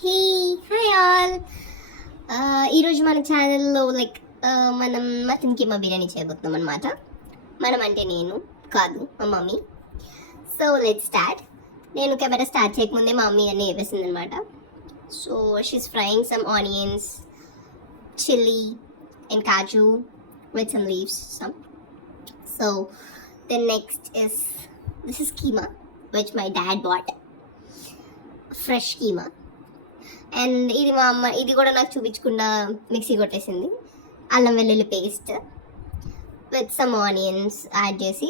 Hey hi all. ఈరోజు మన ఛానల్లో మనం మటన్ కీమా బిర్యానీ చేయబోతున్నాం అనమాట. మనం అంటే నేను కాదు, మా మమ్మీ. So let start. నేను కెమెరా స్టార్ట్ చేయకముందే మా మమ్మీ అన్నీ వేసింది అనమాట. So she's frying some onions, chilli and kaju with some leaves some. So then next is this is keema which my dad bought, fresh keema. And ఇది మా అమ్మ, ఇది కూడా నాకు చూపించకుండా మిక్సీ కొట్టేసింది. అల్లం వెల్లుల్లి paste with some onions add చేసి,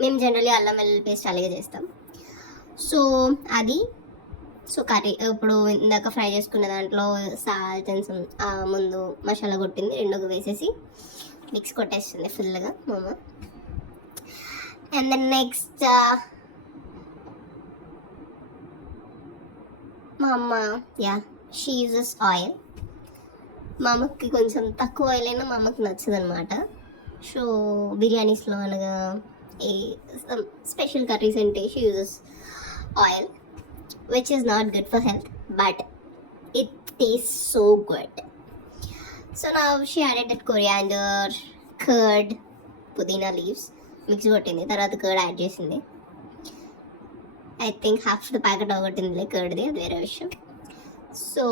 మేము జనరల్లీ అల్లం వెల్లుల్లి పేస్ట్ అలాగే చేస్తాం. సో అది, సో కర్రీ ఇప్పుడు ఇందాక ఫ్రై చేసుకున్న దాంట్లో సాల్ట్ అండ్ ముందు మసాలా కొట్టింది రెండుగా వేసేసి మిక్స్ కొట్టేస్తుంది ఫుల్గా మా అమ్మ. అండ్ దెన్ నెక్స్ట్ మా అమ్మ షీ యూజెస్ ఆయిల్. మా అమ్మకి కొంచెం తక్కువ ఆయిల్ అయినా మా అమ్మకి నచ్చదు అనమాట. సో బిర్యానీస్లో అనగా ఏ స్పెషల్ కర్రీస్ అంటే she uses oil which is not good for health, but it taste so good. So నా she added that coriander, curd, pudina leaves mix కొట్టింది, తర్వాత కర్డ్ యాడ్ చేసింది. I think half the packet అవగొట్టిందిలే కర్డ్ది, అది వేరే విషయం. సో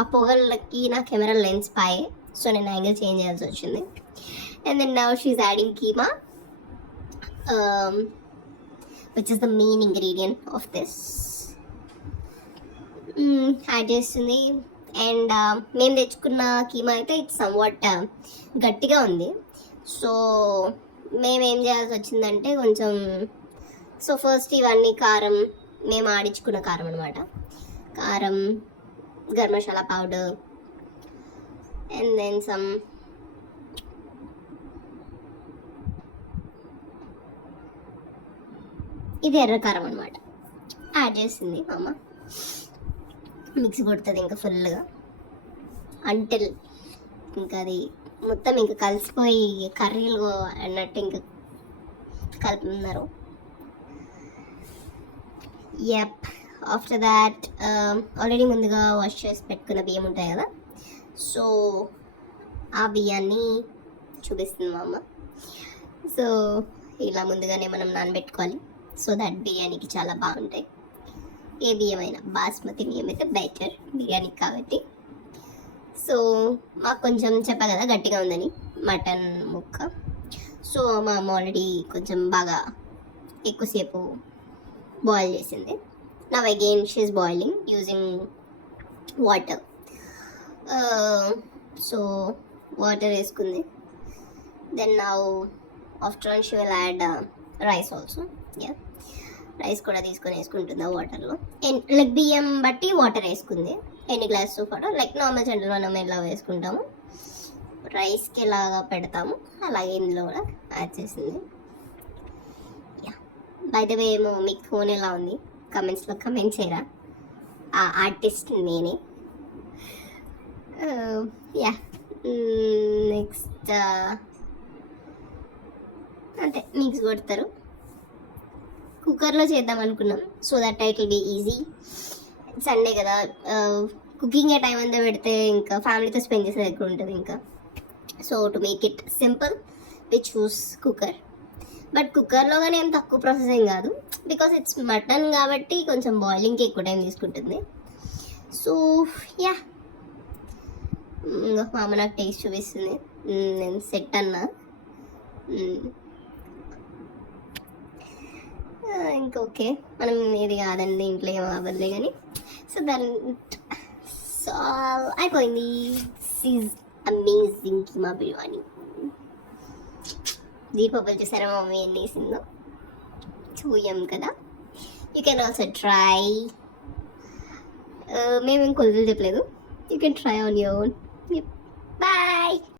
ఆ పొగలకి నా కెమెరా లెన్స్ పాయే, సో నేను యాంగిల్ చేంజ్ చేయాల్సి వచ్చింది. And then now she adding keema which is the main ingredient of this. Add చేస్తుంది. అండ్ మేము తెచ్చుకున్న కీమా అయితే ఇట్స్ సమ్వాట్ గట్టిగా ఉంది. సో మేమేం చేయాల్సి వచ్చిందంటే కొంచెం, సో ఫస్ట్ ఇవన్నీ కారం, మేము ఆడించుకున్న కారం అనమాట, కారం, garam masala powder, and then some ఇది ఎర్ర కారం అనమాట యాడ్ చేసింది మా అమ్మ. మిక్స్ కొడుతుంది ఇంకా ఫుల్గా అంటిల్ ఇంకా అది మొత్తం ఇంకా కలిసిపోయి కర్రీలు అన్నట్టు ఇంకా కలుపుతున్నారు. యప్. ఆఫ్టర్ దాట్ ఆల్రెడీ ముందుగా వాష్ చేసి పెట్టుకున్న బియ్యం ఉంటాయి కదా, సో ఆ బియ్యాన్ని చూపిస్తుంది మా అమ్మ. సో ఇలా ముందుగానే మనం నానబెట్టుకోవాలి, సో దట్ బిర్యానీకి చాలా బాగుంటాయి. ఏ బియ్యం అయినా బాస్మతి బియ్యం అయితే బెటర్ బిర్యానీకి కాబట్టి. సో మాకు కొంచెం చెప్పా కదా గట్టిగా ఉందని మటన్ ముక్క. సో మా అమ్మ ఆల్రెడీ కొంచెం బాగా ఎక్కువసేపు బాయిల్ చేసింది. Now again she is boiling using water. So water వేసుకుంది. Then now after on she will add rice also. Rice కూడా తీసుకొని వేసుకుంటుంది ఆ వాటర్లో. లైక్ బియ్యం బట్టి వాటర్ వేసుకుంది. ఎన్ని glass water, like normal general మనం ఎలా వేసుకుంటాము రైస్కి ఎలాగా పెడతాము అలాగే ఇందులో కూడా యాడ్ చేసింది. బై ద వే ఏమో మీకు ఫోన్ ఎలా ఉంది కమెంట్స్లో కమెంట్ చేయరా, ఆ ఆర్టిస్ట్ నేనే. నెక్స్ట్ అంతే మిక్స్ కొడతారు. కుక్కర్లో చేద్దాం అనుకున్నాం, so that it will be easy. Sunday కదా, కుకింగ్ టైం అంతా పెడితే ఇంకా ఫ్యామిలీతో స్పెండ్ చేసేది ఎక్కువ ఉంటుంది ఇంకా. So to make it simple we choose cooker. But కుక్కర్లో కానీ ఏం తక్కువ ప్రాసెసింగ్ కాదు, బికాస్ ఇట్స్ మటన్ కాబట్టి కొంచెం బాయిలింగ్కి ఎక్కువ టైం తీసుకుంటుంది. సో మా అమ్మ నాకు టేస్ట్ చూపిస్తుంది, నేను సెట్ అన్నా. ఇంకొకే మనం ఇది కాదండి ఇంట్లో ఏమో అవ్వదులే కానీ. సో దాని సో అయిపోయింది. Is amazing keema biryani. దీపావళి చూసారా మా మమ్మీ ఎన్ని వేసిందో, చూయం కదా. You can also try. మేము కొలతలు చెప్పలేదు, you can try on your own. Bye.